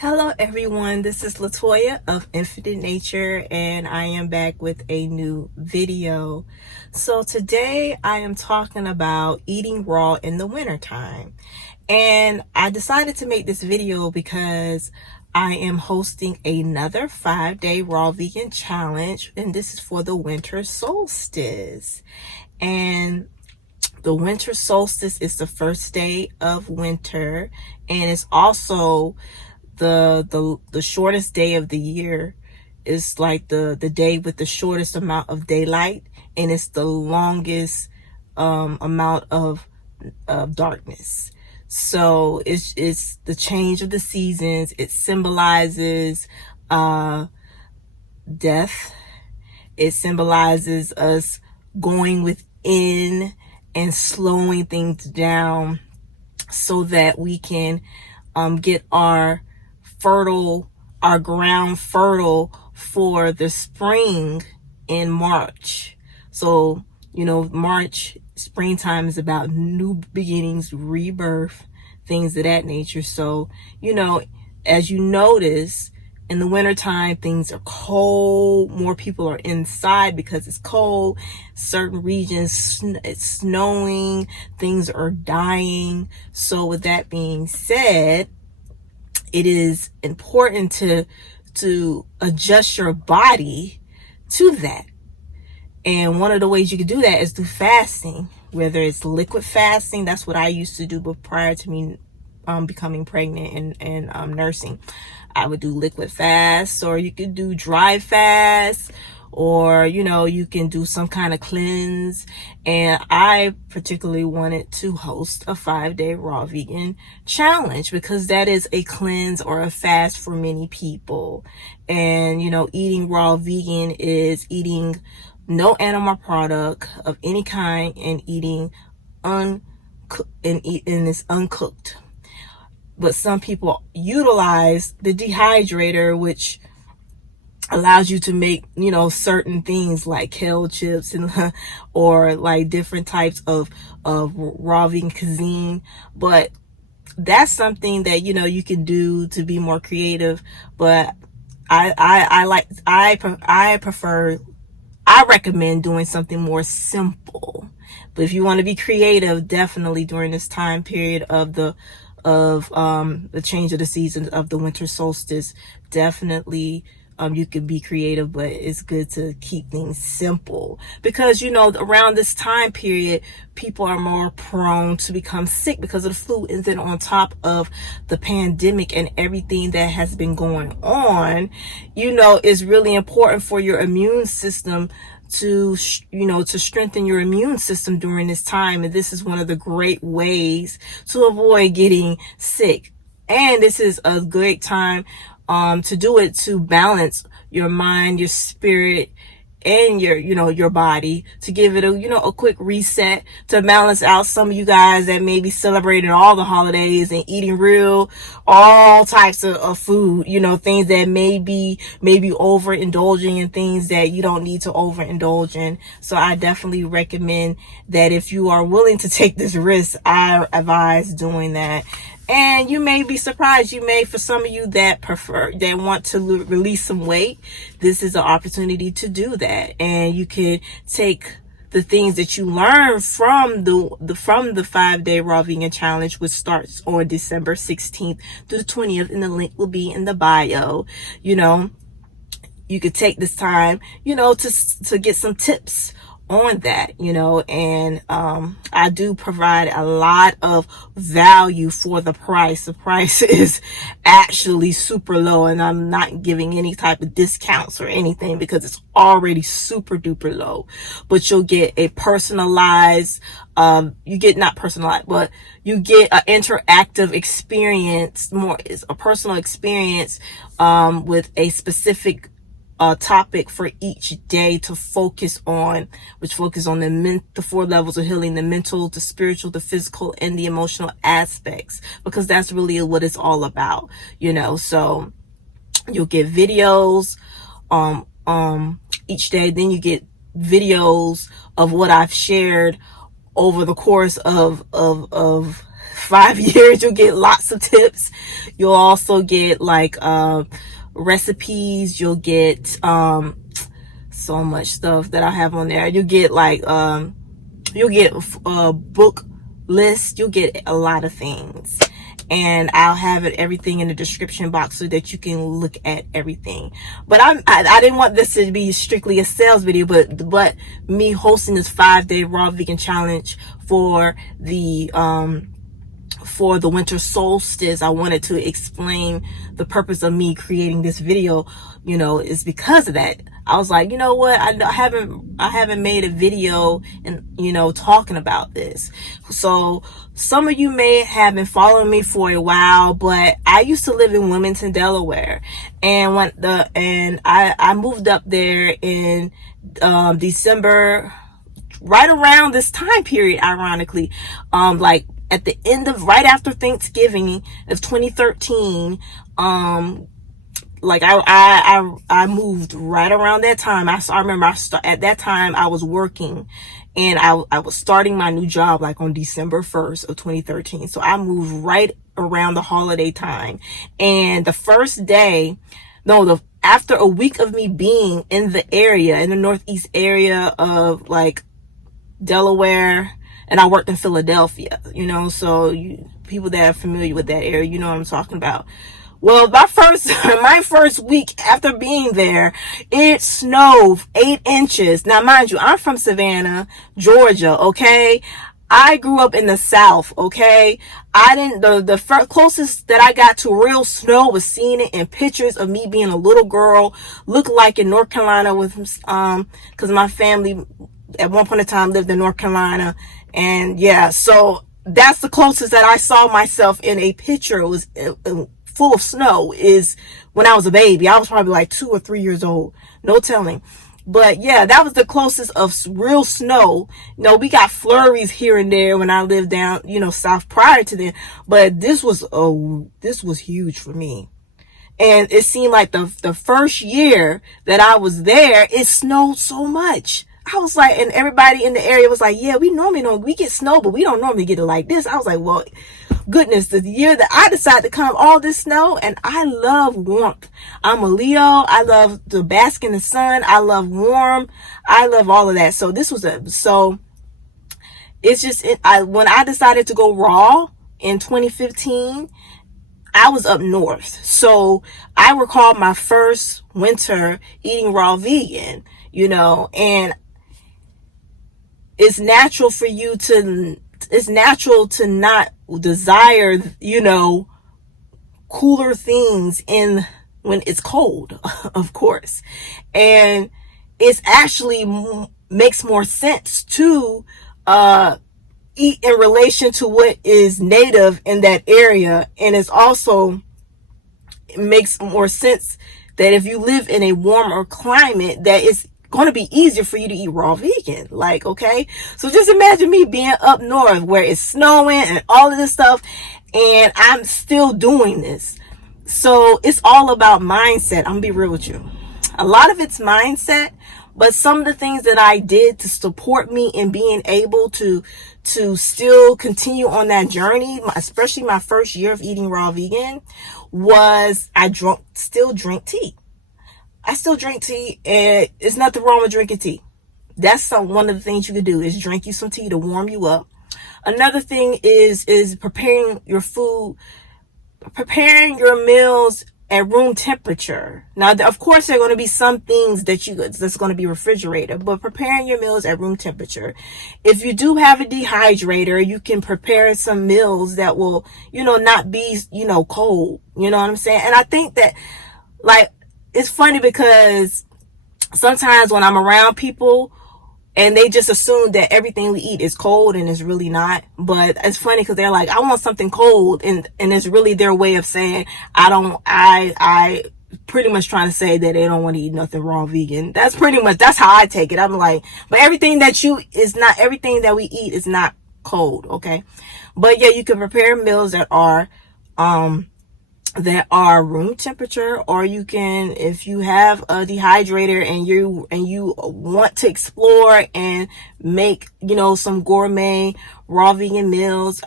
Hello everyone, this is Latoya of Infinite Nature and I am back with a new video. So today I am talking about eating raw in the wintertime. And I decided to make this video because I am hosting another 5-day raw vegan challenge, and this is for the winter solstice. And the winter solstice is the first day of winter, and it's also the shortest day of the year. Is like the day with the shortest amount of daylight, and it's the longest amount of darkness. So it's the change of the seasons. It symbolizes death. It symbolizes us going within and slowing things down so that we can get our ground fertile for the spring in March. So, March, springtime is about new beginnings, rebirth, things of that nature. So, as you notice, in the wintertime, things are cold. More people are inside because it's cold. Certain regions, it's snowing. Things are dying. So with that being said, it is important to adjust your body to that. And one of the ways you can do that is through fasting, whether it's liquid fasting. That's what I used to do, but prior to me becoming pregnant and nursing, I would do liquid fast, or you could do dry fast, or you can do some kind of cleanse. And I particularly wanted to host a 5-day raw vegan challenge because that is a cleanse or a fast for many people. And eating raw vegan is eating no animal product of any kind and eating and it's uncooked. But some people utilize the dehydrator, which allows you to make, certain things like kale chips and or like different types of raw vegan cuisine. But that's something that, you can do to be more creative. But I recommend doing something more simple. But if you want to be creative, definitely during this time period of the change of the seasons of the winter solstice, definitely you can be creative, but it's good to keep things simple because around this time period people are more prone to become sick because of the flu. And then on top of the pandemic and everything that has been going on, it's really important for your immune system to strengthen your immune system during this time. And this is one of the great ways to avoid getting sick. And this is a great time to do it, to balance your mind, your spirit, and your body, to give it a quick reset, to balance out some of you guys that may be celebrating all the holidays and eating all types of food, things that may be overindulging in things that you don't need to overindulge in. So I definitely recommend that if you are willing to take this risk, I advise doing that. And you may be surprised. For some of you that want to release some weight, this is an opportunity to do that. And you can take the things that you learn from the 5-day raw vegan challenge, which starts on December 16th through the 20th, and the link will be in the bio. You could take this time, to get some tips on that, and I do provide a lot of value for the price. The price is actually super low, and I'm not giving any type of discounts or anything because it's already super duper low. But you'll get a personalized, you get an interactive experience, is a personal experience with a specific topic for each day to focus on, which focus on the 4 levels of healing: the mental, the spiritual, the physical, and the emotional aspects, because that's really what it's all about, so you'll get videos each day. Then you get videos of what I've shared over the course of 5 years. You'll get lots of tips. You'll also get like recipes. You'll get so much stuff that I have on there. You'll get like you'll get a book list. You'll get a lot of things, and I'll have everything in the description box so that you can look at everything. But I didn't want this to be strictly a sales video, but me hosting this 5-day raw vegan challenge for the winter solstice. I wanted to explain the purpose of me creating this video, is because of that. I was like, you know what, I haven't made a video and talking about this. So some of you may have been following me for a while, but I used to live in Wilmington, Delaware, and I moved up there in December, right around this time period, ironically, like at the end of, right after Thanksgiving of 2013. Like I moved right around that time. I remember at that time I was working, and I was starting my new job like on December 1st of 2013. So I moved right around the holiday time. And the first day, after a week of me being in the area, in the northeast area of like Delaware, and I worked in Philadelphia, so people that are familiar with that area, you know what I'm talking about. Well, my first week after being there, it snowed 8 inches. Now, mind you, I'm from Savannah, Georgia, okay? I grew up in the South, okay? The closest that I got to real snow was seeing it in pictures of me being a little girl, looked like in North Carolina with, cause my family at one point in time lived in North Carolina. And yeah, so that's the closest that I saw myself in a picture. It was full of snow is when I was a baby. I was probably like 2 or 3 years old, no telling. But yeah, that was the closest of real snow. We got flurries here and there when I lived down, south prior to then. But this was huge for me. And it seemed like the first year that I was there, it snowed so much. I was like, and everybody in the area was like, yeah, we get snow, but we don't normally get it like this. I was like, well, goodness, the year that I decided to come, all this snow, and I love warmth. I'm a Leo. I love to bask in the sun. I love warm. I love all of that. So it's just, when I decided to go raw in 2015, I was up north. So I recall my first winter eating raw vegan, and it's natural to not desire, cooler things when it's cold, of course. And it's actually makes more sense to eat in relation to what is native in that area. And it makes more sense that if you live in a warmer climate, that it's going to be easier for you to eat raw vegan. Like, okay, so just imagine me being up north where it's snowing and all of this stuff, and I'm still doing this. So it's all about mindset. I'm gonna be real with you. A lot of it's mindset, but some of the things that I did to support me in being able to still continue on that journey, especially my first year of eating raw vegan, was I still drink tea. I still drink tea, and it's nothing wrong with drinking tea. That's one of the things you could do, is drink you some tea to warm you up. Another thing is preparing your food, preparing your meals at room temperature. Now, of course, there are going to be some things that's going to be refrigerated, but preparing your meals at room temperature. If you do have a dehydrator, you can prepare some meals that will, not be, cold. You know what I'm saying? And I think that, like, it's funny because sometimes when I'm around people and they just assume that everything we eat is cold, and it's really not. But it's funny because they're like, I want something cold. And it's really their way of saying, I pretty much trying to say that they don't want to eat nothing raw vegan. That's how I take it. I'm like, but everything everything that we eat is not cold. Okay. But yeah, you can prepare meals that are, that are room temperature, or you can, if you have a dehydrator and you want to explore and make, some gourmet raw vegan meals.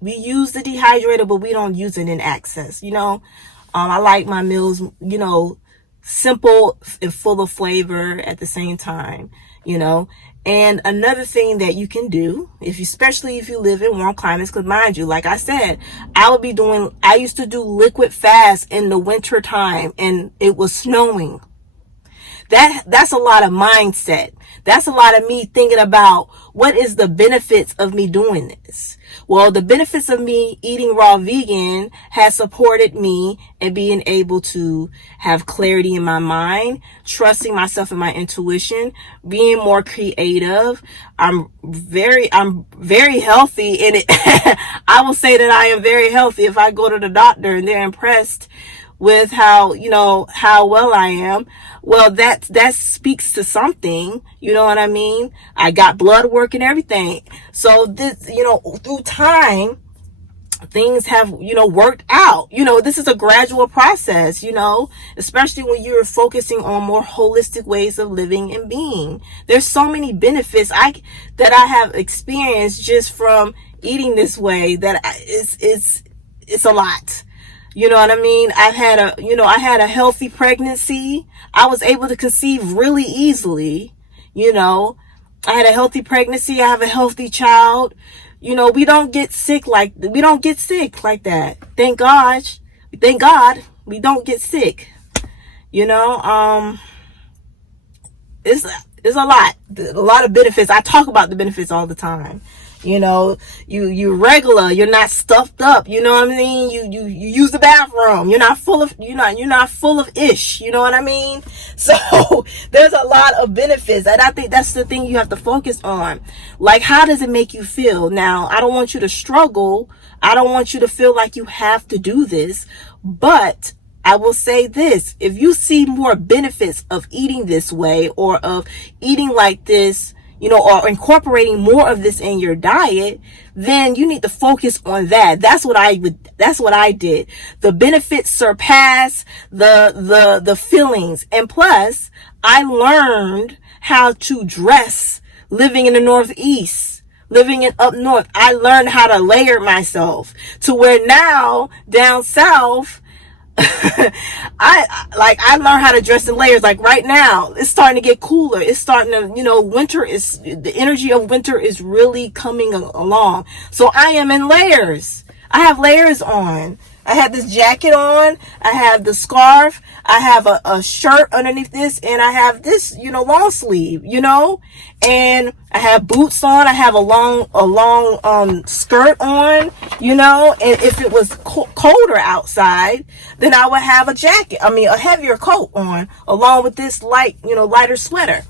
We use the dehydrator, but we don't use it in excess. I like my meals, simple and full of flavor at the same time, And another thing that you can do, especially if you live in warm climates, because mind you, like I said, I used to do liquid fast in the winter time and it was snowing. That's a lot of mindset. That's a lot of me thinking about what is the benefits of me doing this. Well, the benefits of me eating raw vegan has supported me in being able to have clarity in my mind, trusting myself and my intuition, being more creative. I'm very healthy, and I will say that I am very healthy. If I go to the doctor and they're impressed with how well I am, well, that speaks to something, you know what I mean? I got blood work and everything. So this, through time, things have, worked out. This is a gradual process, especially when you're focusing on more holistic ways of living and being. There's so many benefits that I have experienced just from eating this way that it's a lot. You know what I mean? I had a healthy pregnancy. I was able to conceive really easily. I had a healthy pregnancy. I have a healthy child. We don't get sick like that. Thank God. Thank God we don't get sick. It's a lot of benefits. I talk about the benefits all the time. You're regular, you're not stuffed up, you know what I mean? You use the bathroom, you're not full of ish, you know what I mean? So there's a lot of benefits, and I think that's the thing you have to focus on. Like, how does it make you feel? Now, I don't want you to struggle. I don't want you to feel like you have to do this, but I will say this: if you see more benefits of eating this way, or of eating like this, or incorporating more of this in your diet, then you need to focus on that. That's what I did. The benefits surpass the feelings. And plus, I learned how to dress living in the Northeast. Living in up north, I learned how to layer myself to where now down south, I learned how to dress in layers. Like right now, it's starting to get cooler. It's starting to, the energy of winter is really coming along. So I am in layers. I have layers on. I have this jacket on. I have the scarf. I have a shirt underneath this, and I have this, long sleeve, and I have boots on. I have a long skirt on, and if it was colder outside, then I would have a heavier coat on along with this lighter sweater.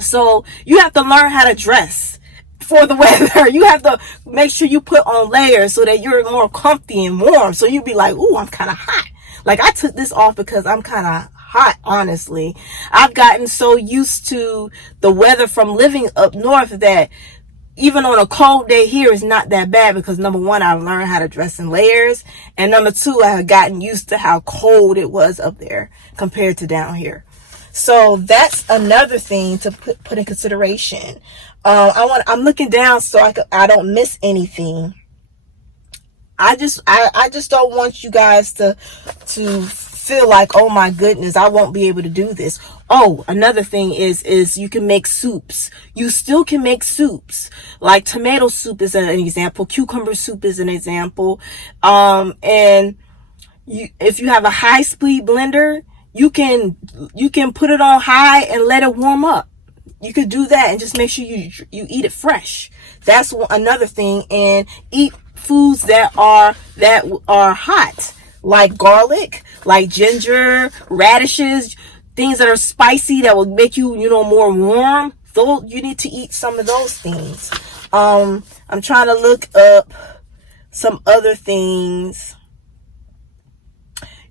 So you have to learn how to dress for the weather. You have to make sure you put on layers so that you're more comfy and warm. So you'd be like, ooh, I'm kind of hot. Like, I took this off because I'm kind of hot, honestly. I've gotten so used to the weather from living up north that even on a cold day here is not that bad, because number one, I've learned how to dress in layers, and number two, I have gotten used to how cold it was up there compared to down here. So that's another thing to put in consideration. I'm looking down so I don't miss anything. I just don't want you guys to feel like, oh my goodness, I won't be able to do this. Oh, another thing is you can make soups. You still can make soups. Like tomato soup is an example. Cucumber soup is an example. And if you have a high speed blender, you can put it on high and let it warm up. You could do that and just make sure you eat it fresh. That's another thing. And eat foods that are hot, like garlic, like ginger, radishes, things that are spicy that will make you, more warm. Though you need to eat some of those things. I'm trying to look up some other things.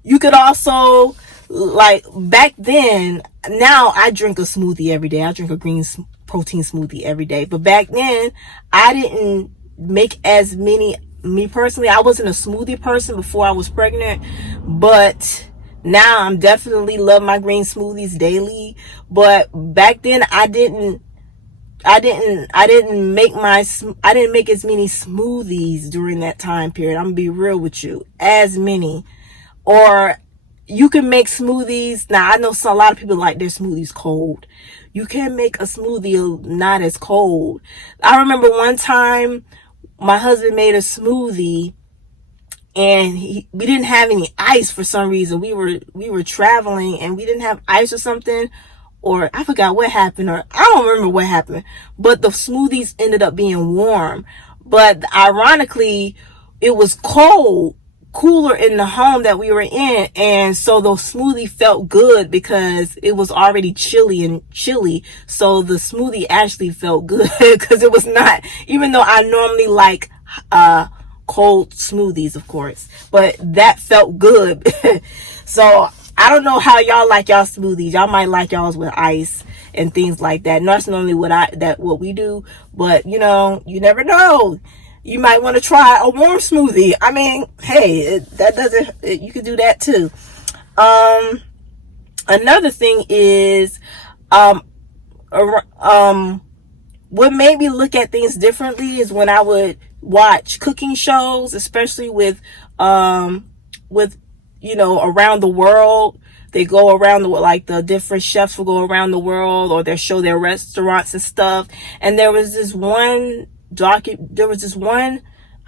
You could also, like back then, now I drink a smoothie every day. I drink a green protein smoothie every day. But back then, I didn't make as many me personally, I wasn't a smoothie person before I was pregnant, but now I'm definitely love my green smoothies daily. But back then I didn't make as many smoothies during that time period. I'm gonna be real with you, as many. Or you can make smoothies. Now I know a lot of people like their smoothies cold. You can make a smoothie not as cold. I remember one time my husband made a smoothie and we didn't have any ice for some reason. We were traveling and we didn't have ice or something, or I forgot what happened, or I don't remember what happened, but the smoothies ended up being warm. But ironically, it was cooler in the home that we were in, and so the smoothie felt good because it was already chilly, so the smoothie actually felt good because it was not, even though I normally like cold smoothies, of course, but that felt good. So I don't know how y'all like y'all smoothies. Y'all might like y'all's with ice and things like that. And that's normally what we do, but you never know. You might want to try a warm smoothie. I mean, hey, you could do that too. Another thing is, what made me look at things differently is when I would watch cooking shows, especially with around the world. They go around the different chefs will go around the world, or they show their restaurants and stuff. And there was this one, I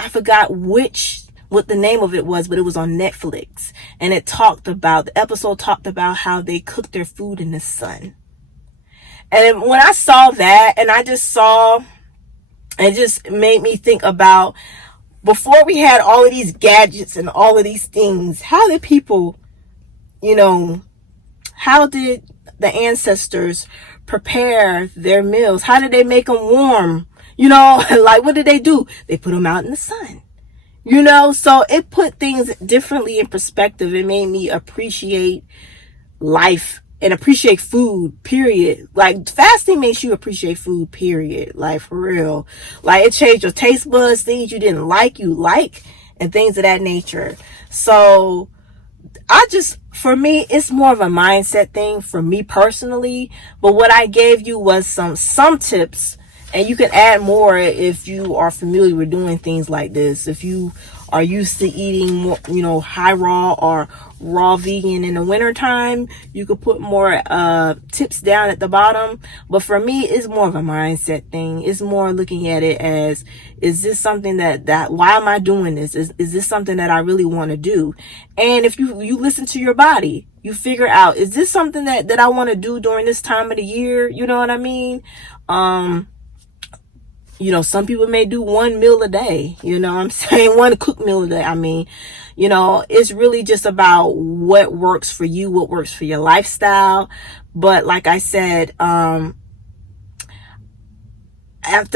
forgot what the name of it was, but it was on Netflix, and the episode talked about how they cook their food in the sun. And when I saw that, and it just made me think about, before we had all of these gadgets and all of these things, how did people, how did the ancestors prepare their meals? How did they make them warm? Like, what did they do? They put them out in the sun. So it put things differently in perspective. It made me appreciate life and appreciate food, period. Like, fasting makes you appreciate food, period. Like, for real. Like, it changed your taste buds, things you didn't like, you like, and things of that nature. So for me, it's more of a mindset thing for me personally. But what I gave you was some tips, and you can add more if you are familiar with doing things like this. If you are used to eating more, high raw or raw vegan in the wintertime, you could put more tips down at the bottom. But for me, it's more of a mindset thing. It's more looking at it as, is this something that why am I doing this? Is this something that I really want to do? And if you listen to your body, you figure out, is this something that I want to do during this time of the year? You know what I mean? Some people may do one meal a day, I'm saying, one cooked meal a day. I mean, it's really just about what works for you, what works for your lifestyle. But like I said, after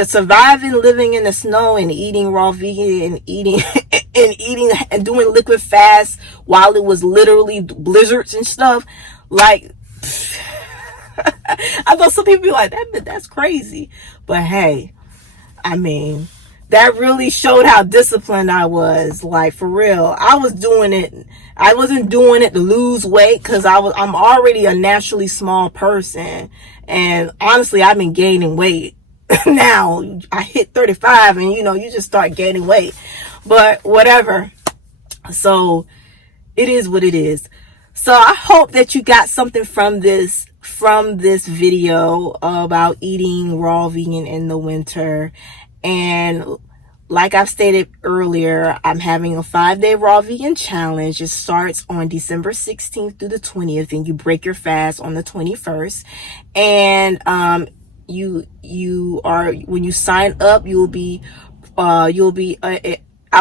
surviving, living in the snow and eating raw vegan and eating and doing liquid fast while it was literally blizzards and stuff, like, I thought some people be like, that's crazy. But hey, I mean, that really showed how disciplined I was. Like, for real, I was doing it. I wasn't doing it to lose weight, because I'm already a naturally small person, and honestly, I've been gaining weight. Now I hit 35, and you just start gaining weight. But whatever. So it is what it is. So I hope that you got something from this video about eating raw vegan in the winter. And like I've stated earlier, I'm having a 5-day raw vegan challenge. It starts on December 16th through the 20th, and you break your fast on the 21st. And when you sign up, I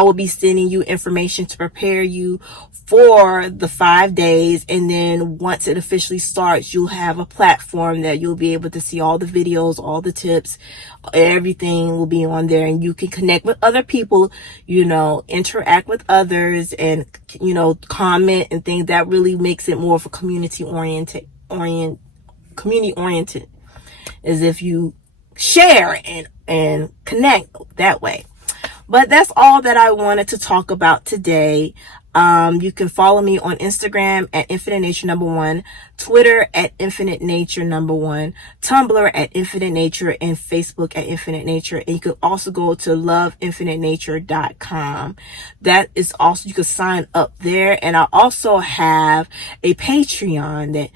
will be sending you information to prepare you for the 5 days. And then once it officially starts, you'll have a platform that you'll be able to see all the videos, all the tips, everything will be on there, and you can connect with other people, interact with others, and, comment and things. That really makes it more of a community oriented, as if you share and connect that way. But that's all that I wanted to talk about today. You can follow me on Instagram at Infinite Nature number 1, Twitter at Infinite Nature number 1, Tumblr at Infinite Nature, and Facebook at Infinite Nature. And you can also go to loveinfinitenature.com. That is also, you can sign up there. And I also have a Patreon that,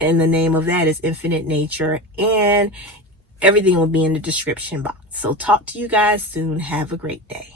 and the name of that is Infinite Nature. And everything will be in the description box. So talk to you guys soon. Have a great day.